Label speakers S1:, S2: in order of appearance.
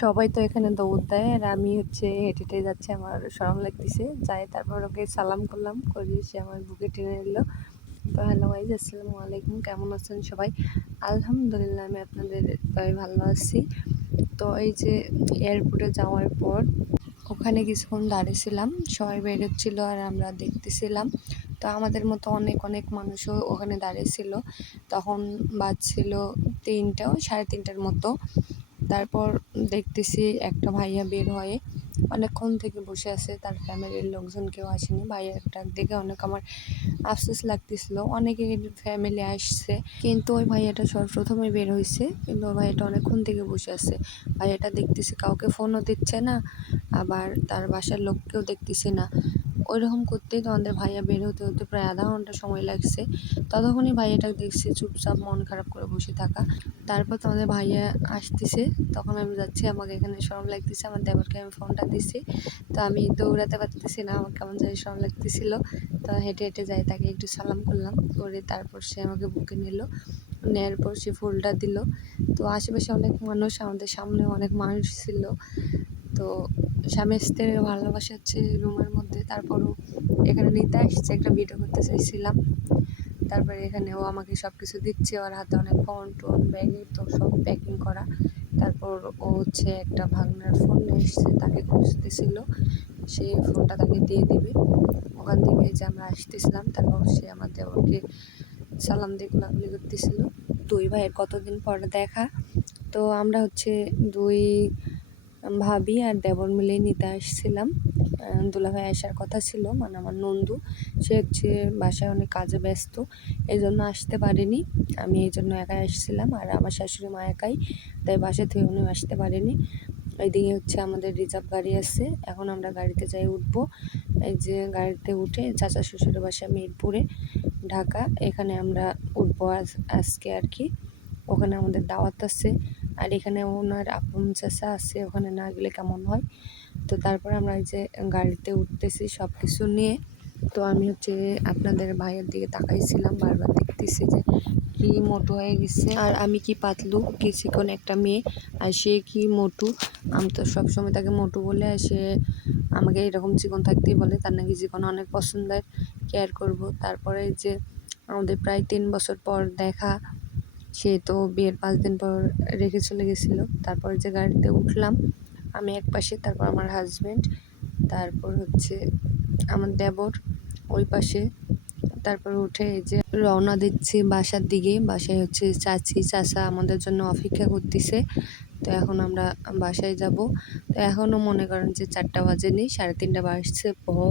S1: সবাই তো এখানে দৌড় দেয় আর আমি হচ্ছে হেঁটে হেঁটে যাচ্ছি, আমার সরম লাগতেছে। যাই তারপর ওকে সালাম করলাম, করি সে আমার বুকে টেনে নিল। তো হ্যালো ভাইজ আসসালামু আলাইকুম, কেমন আছেন সবাই? আলহামদুলিল্লাহ আমি আপনাদের সবাই ভালো আছি। তো এই যে এয়ারপোর্টে যাওয়ার পর ওখানে কিছুক্ষণ দাঁড়িয়েছিলাম, সবাই বেরোচ্ছিল আর আমরা দেখতেছিলাম। তো আমাদের মতো অনেক অনেক মানুষও ওখানে দাঁড়িয়েছিল। তখন বাজছিল তিনটা, সাড়ে তিনটার মতো। তারপর দেখতেছি একটা ভাইয়া বের হয়ে অনেকক্ষণ থেকে বসে আছে, তার ফ্যামিলির লোকজন কেউ আসেনি। ভাইয়াটার দেখে অনেক আমার আফসোস লাগতেছিল। অনেকে ফ্যামিলি আসছে, কিন্তু ওই ভাইয়াটা সর্বপ্রথমে বের হয়েছে কিন্তু ওই ভাইয়াটা অনেকক্ষণ থেকে বসে আছে। ভাইয়াটা দেখতেছে কাউকে ফোনও দিচ্ছে না, আবার তার বাসার লোককেও দেখতেছি না। ওই রকম করতেই তো আমাদের ভাইয়া বের হতে হতে প্রায় আধা ঘণ্টা সময় লাগছে। ততক্ষণই ভাইয়াটা দেখছি চুপচাপ মন খারাপ করে বসে থাকা। তারপর তো আমাদের ভাইয়া আসতেছে, তখন আমি যাচ্ছি, আমাকে এখানে সরম লাগতেছে, আমার দেবরকে আমি ফোনটা দিছি। তো আমি দৌড়াতে পারতেছি না, আমার কেমন জানি সরম লাগতেছিল। তো হেঁটে হেঁটে যাই, তাকে একটু সালাম করলাম, করে তারপর সে আমাকে বুকে নিল। নেওয়ার পর সে ফুলটা দিল। তো আশেপাশে অনেক মানুষ, আমাদের সামনে অনেক মানুষ ছিল। তো স্বামী স্ত্রীর ভালোবাসা হচ্ছে রুমের মধ্যে। তারপরও এখানে নিতে আসছে একটা ভিডিও করতে চাইছিলাম। তারপরে এখানে ও আমাকে সব কিছু দিচ্ছে। ওর হাতে অনেক ফোন টোন ব্যাগে তো সব প্যাকিং করা। তারপর ও হচ্ছে একটা ভাগনার ফোন নিয়ে এসছে, তাকে খুঁজতেছিল। সে ফোনটা তাকে দিয়ে দিবে। ওখান থেকে যে আমরা আসতেছিলাম, তারপর সে আমার দেওয়ারকে সালাম দিয়ে গোলাগুলি করতেছিল। দুই ভাইয়ের কতদিন পর দেখা। তো আমরা হচ্ছে দুই ভাবি আর দেবর মিলে নিতে আসছিলাম। দুলাভাই আসার কথা ছিল মানে আমার নন্দু। সে হচ্ছে বাসায় অনেক কাজে ব্যস্ত এই জন্য আসতে পারেনি। আমি এই জন্য একাই আসছিলাম আর আমার শাশুড়ি মা একাই, তাই বাসা থেকে উনি আসতে পারেনি। এইদিকে হচ্ছে আমাদের রিজার্ভ গাড়ি আছে, এখন আমরা গাড়িতে যাই উঠবো। এই যে গাড়িতে উঠে চাচা শ্বশুরের বাসা মিরপুরে, ঢাকা। এখানে আমরা উঠবো আজ, আজকে আর কি। ওখানে আমাদের দাওয়াত আছে। আর এখানে ওনার আপন চাচা আছে, ওখানে না গেলে কেমন হয়? তো তারপর আমরা এই যে গাড়িতে উঠতেছি সব কিছু নিয়ে, তো আমি হচ্ছে আপনাদের ভাইয়ের দিকে তাকাইছিলাম, বারবার দেখতেছি যে কি মোটু হয়ে গেছে। আর আমি কি পাতলু, কি চিকন একটা মেয়ে, আর সে কি মোটু? আমি তো সবসময় তাকে মোটু বলে, আর সে আমাকে এরকম চিকন থাকতেই বলে, তার নাকি চিকন অনেক পছন্দের কেয়ার করব। তারপরে যে আমাদের প্রায় তিন বছর পর দেখা সে তো বিয়ের পাঁচ দিন পর রেখে চলে গেছিল। তারপর যে গাড়িতে উঠলাম, আমি এক পাশে, তারপর আমার হাজব্যান্ড তারপর হচ্ছে আমার দেবর ওই পাশে। তারপর উঠে এই যে রওনা দিচ্ছি বাসার দিকে, বাসায় হচ্ছে চাচি, চাচা আমাদের জন্য অপেক্ষা করতেছে। তো এখন আমরা বাসায় যাব। তো এখনও মনে করেন যে চারটা বাজেনি, সাড়ে তিনটা বাজছে পর।